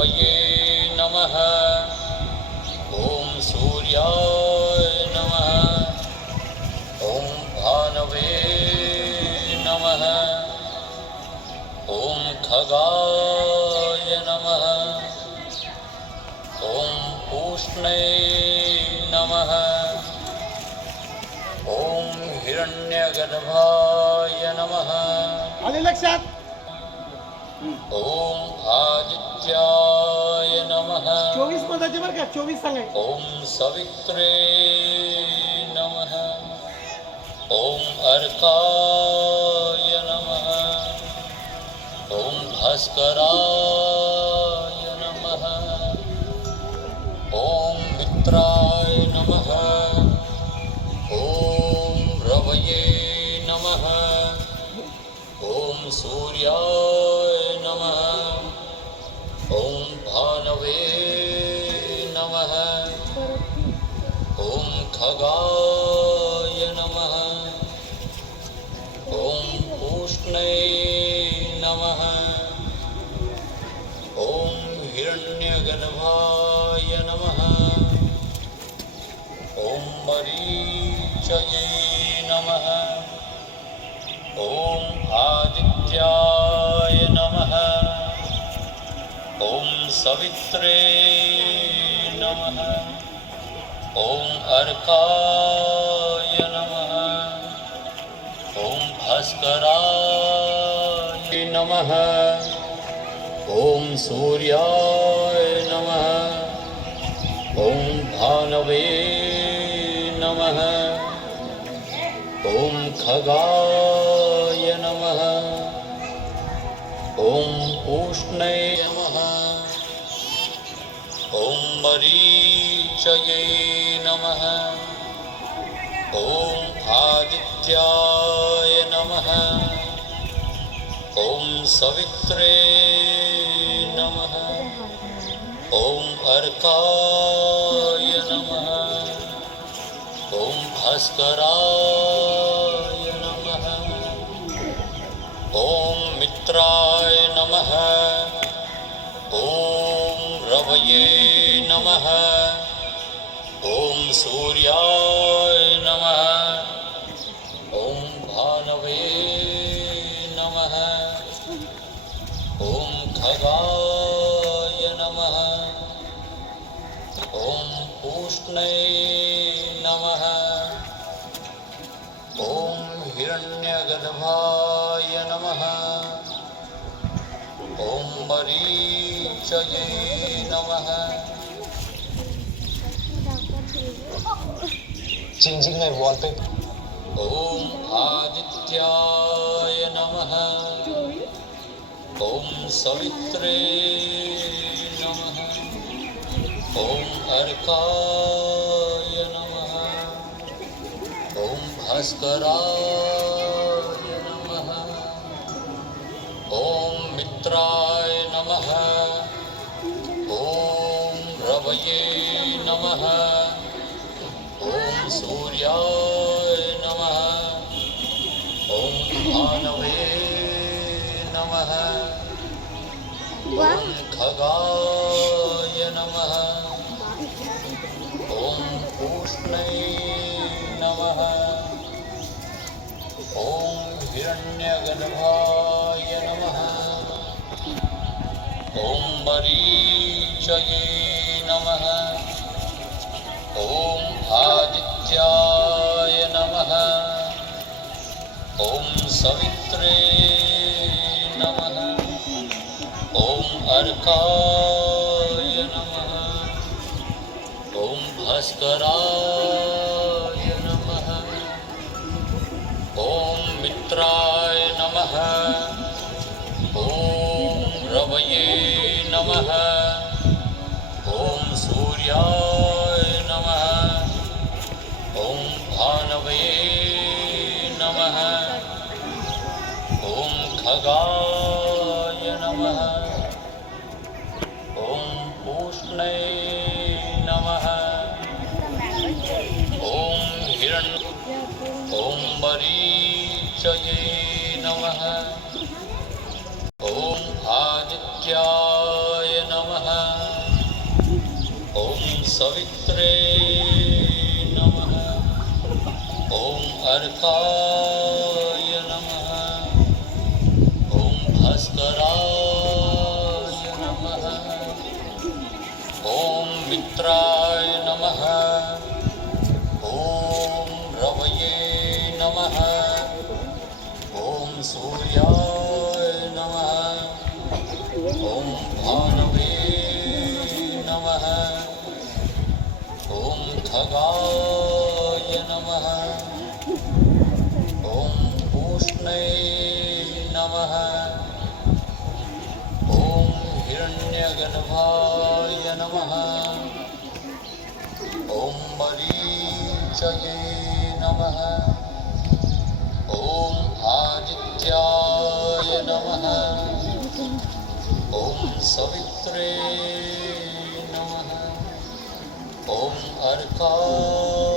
रवये नमः। ॐ सूर्याय नमः। ॐ भानवे नमः। ॐ खगाय नमः। ॐ पूष्णे नमः। ॐ हिरण्यगर्भाय नमः। आले लक्षात। ॐ आदित्याय नमः चोवीस पदाचे बरं का चोवीस सांगायचे ॐ सवित्रे नमः। ॐ अर्काय नमः। ॐ भास्कराय नमः। ॐ मित्राय नमः। ॐ रवये नमः। ॐ सूर्याय नमः। ॐ ॐ खगाय नमः। ॐ पूष्णे नमः। ॐ हिरण्यगर्भाय नमः। ॐ मरीचये नमः। ॐ आदित्याय नमः। ॐ सवित्रे नमः। ॐ अर्काय नमः। ॐ भास्कराय नमः। ॐ सूर्याय नमः। ॐ भानवे नमः। ॐ खगाय नमः। ॐ पूष्णे नमः। ॐ मरीचये नमः। ॐ आदित्याय नमः। ॐ सवित्रे नमः। ॐ अर्काय नमः। ॐ भास्कराय नमः। ॐ मित्राय नमः। ॐ रवये नमः। ॐ सूर्याय नमः। ॐ भानवे नमः। ॐ खगाय नमः। ॐ पूष्णे नमः। ॐ हिरण्यगर्भाय ॐ मरीचये नमः। चेंजिंग माय वॉलपेपर ॐ आदित्याय नमः। ॐ सवित्रे नमः। ॐ अर्काय नमः। ॐ भास्कराय मित्राय नमः। ॐ रवये नमः। ॐ सूर्याय नमः। ॐ भानवे नमः। ॐ खगाय नमः। ॐ पूष्णे नमः। ॐ हिरण्यगर्भाय मरीचये नमः। ॐ आदित्याय नमः। ॐ सवित्रे नमः। ॐ अर्काय नमः। ॐ भास्कराय सूर्याय नमः। ॐ भानवे नमः। ॐ खगाय नमः। ॐ पूष्णे नमः। ॐ हिरण् ॐ मरीचये नमः। सवित्रे नमः। ॐ अर्काय नमः। ॐ भास्कराय नमः। ॐ मित्राय खगाय नमः। ॐ पूष्णे नमः। ॐ हिरण्यगर्भाय नमः। ॐ मरीचये नमः। ॐ आदित्याय नमः। ॐ सवित्रे नमः। ॐ अर्काय